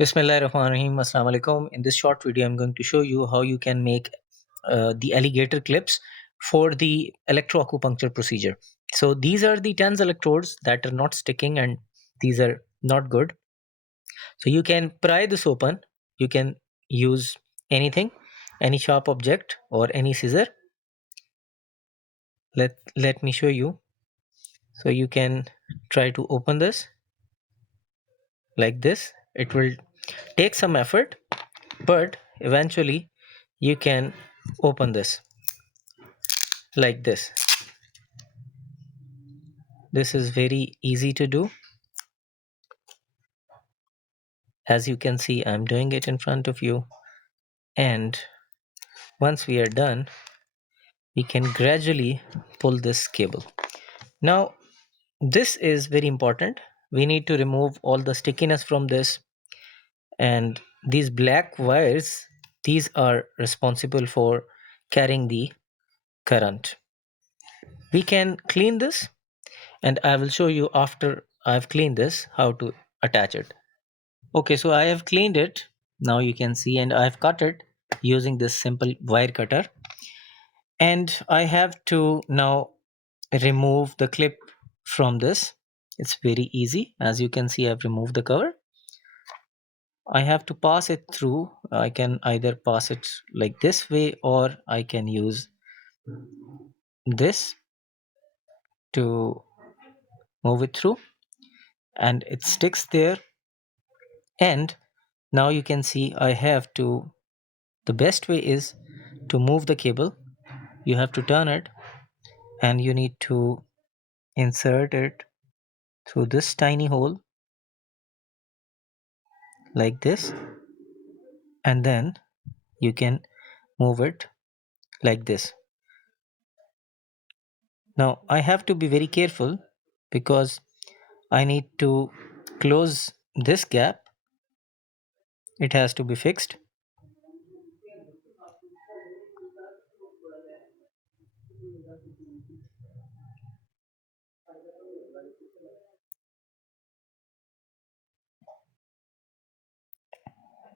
Bismillahirrahmanirrahim. Assalamu alaikum. In this short video, I'm going to show you how you can make the alligator clips for the electroacupuncture procedure. So these are the TENS electrodes that are not sticking and these are not good. So you can pry this open. You can use anything, any sharp object or any scissor. Let me show you. So you can try to open this like this. It will take some effort, but eventually you can open this like this. This is very easy to do. As you can see, I'm doing it in front of you, and once we are done, we can gradually pull this cable. Now this is very important. We need to remove all the stickiness from this, and these black wires, these are responsible for carrying the current. We can clean this, and I will show you after I've cleaned this how to attach it. Okay, so I have cleaned it. Now you can see, and I've cut it using this simple wire cutter. And I have to now remove the clip from this. It's very easy. As you can see, I've removed the cover. I have to pass it through. I can either pass it like this way, or I can use this to move it through, and it sticks there. And now you can see I have to, the best way is to move the cable. You have to turn it, and you need to insert it through this tiny hole like this, and then you can move it like this. Now I have to be very careful because I need to close this gap. It has to be fixed.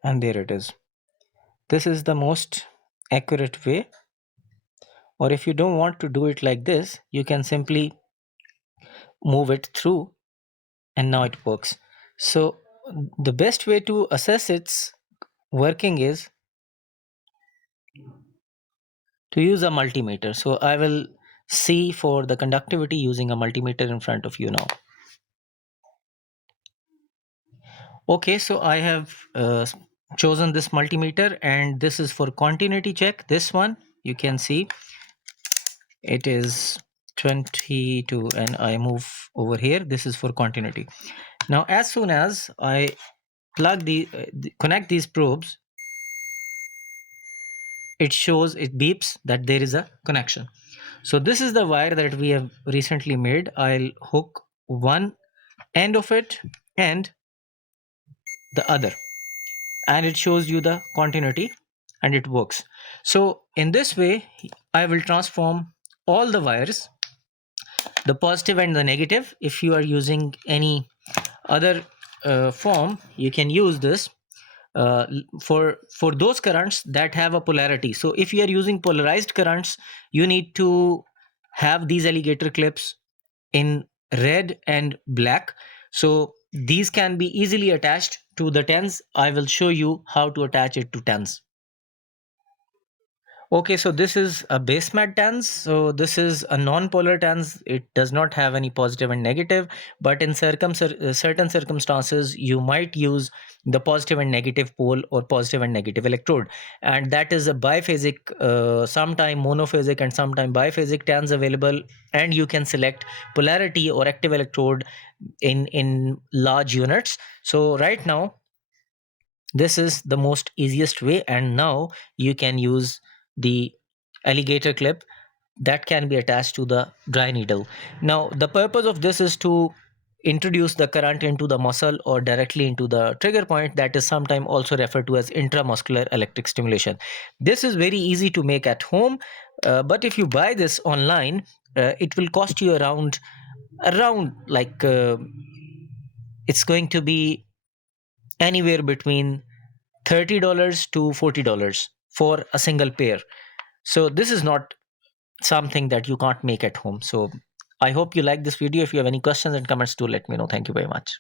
And there it is. This is the most accurate way. Or if you don't want to do it like this, you can simply move it through, and now it works. So the best way to assess its working is to use a multimeter. So I will see for the conductivity using a multimeter in front of you now. Okay, so I have chosen this multimeter, and this is for continuity check. This one, you can see it is 22, and I move over here. This is for continuity. Now as soon as I plug connect these probes, it shows, it beeps that there is a connection. So this is the wire that we have recently made. I'll hook one end of it and the other, and it shows you the continuity, and it works. So in this way, I will transform all the wires, the positive and the negative. If you are using any other form, you can use this for those currents that have a polarity. So if you are using polarized currents, you need to have these alligator clips in red and black. So these can be easily attached to the tens. I will show you how to attach it to tens. Okay, so this is a base mat TANS. So this is a non-polar TANS. It does not have any positive and negative, but in certain circumstances, you might use the positive and negative pole or positive and negative electrode. And that is a biphasic, sometime monophasic and sometime biphasic TANS available. And you can select polarity or active electrode in large units. So right now, this is the most easiest way, and now you can use the alligator clip that can be attached to the dry needle. Now the purpose of this is to introduce the current into the muscle or directly into the trigger point, that is sometimes also referred to as intramuscular electric stimulation. This is very easy to make at home, but if you buy this online, it will cost you around like it's going to be anywhere between $30 to $40 for a single pair. So this is not something that you can't make at home. So I hope you like this video. If you have any questions and comments, do let me know. Thank you very much.